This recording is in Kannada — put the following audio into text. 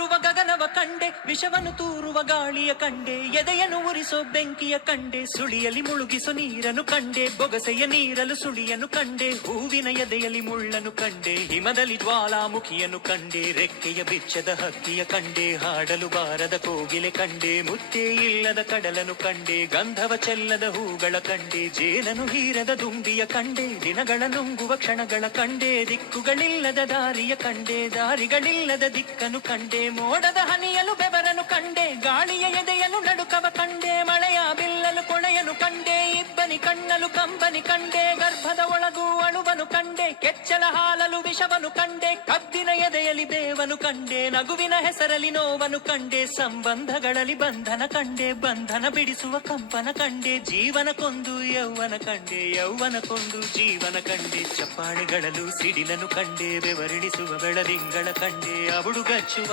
ಹಾರುವ ಗಗನವ ಕಂಡೆ, ವಿಷವನ್ನು ತೂರುವ ಗಾಳಿಯ ಕಂಡೆ, ಎದೆಯನ್ನು ಉರಿಸೋ ಬೆಂಕಿಯ ಕಂಡೆ, ಸುಳಿಯಲ್ಲಿ ಮುಳುಗಿಸೋ ನೀರನ್ನು ಕಂಡೆ, ಬೊಗಸೆಯ ನೀರಲು ಸುಳಿಯನ್ನು ಕಂಡೆ, ಹೂವಿನ ಎದೆಯಲ್ಲಿ ಮುಳ್ಳನ್ನು ಕಂಡೆ, ಹಿಮದಲ್ಲಿ ಜ್ವಾಲಾಮುಖಿಯನ್ನು ಕಂಡೆ, ರೆಕ್ಕೆಯ ಬಿಚ್ಚದ ಹಕ್ಕಿಯ ಕಂಡೆ, ಹಾಡಲು ಬಾರದ ಕೋಗಿಲೆ ಕಂಡೆ, ಮುತ್ತೇ ಇಲ್ಲದ ಕಡಲನ್ನು ಕಂಡೆ, ಗಂಧವ ಚೆಲ್ಲದ ಹೂಗಳ ಕಂಡೆ, ಜೇನನು ಹೀರದ ದುಂಬಿಯ ಕಂಡೆ, ದಿನಗಳ ನುಂಗುವ ಕ್ಷಣಗಳ ಕಂಡೆ, ದಿಕ್ಕುಗಳಿಲ್ಲದ ದಾರಿಯ ಕಂಡೆ, ದಾರಿಗಳಿಲ್ಲದ ದಿಕ್ಕನ್ನು ಕಂಡೆ, ಮೋಡದ ಹನಿಯಲು ಬೆವರನು ಕಂಡೆ, ಗಾಳಿಯ ಎದೆಯಲು ನಡುಕವ ಕಂಡೆ, ಮಳೆಯ ಬಿಲ್ಲಲು ಕೊಳೆಯನು ಕಂಡೆ, ಇಬ್ಬನಿ ಕಣ್ಣಲು ಕಂಬನಿ ಕಂಡೆ, ಗರ್ಭದ ಒಳಗೂ ಅಣುವನು ಕಂಡೆ, ಕೆಚ್ಚಲ ಹಾಲಲು ವಿಷವನು ಕಂಡೆ, ಕಬ್ಬಿನ ಎದೆಯಲ್ಲಿ ಬೇವನು ಕಂಡೆ, ನಗುವಿನ ಹೆಸರಲ್ಲಿ ನೋವನು ಕಂಡೆ, ಸಂಬಂಧಗಳಲ್ಲಿ ಬಂಧನ ಕಂಡೆ, ಬಂಧನ ಬಿಡಿಸುವ ಕಂಪನ ಕಂಡೆ, ಜೀವನ ಕೊಂದು ಯೌವನ ಕಂಡೆ, ಯೌವನ ಕೊಂದು ಜೀವನ ಕಂಡೆ, ಚಪ್ಪಾಳೆಗಳಲ್ಲೂ ಸಿಡಿಲನು ಕಂಡೆ, ಬೆವರಿಡಿಸುವ ಬೆಳದಿಂಗಳ ಕಂಡೆ, ಅವುಡುಗಚ್ಚುವ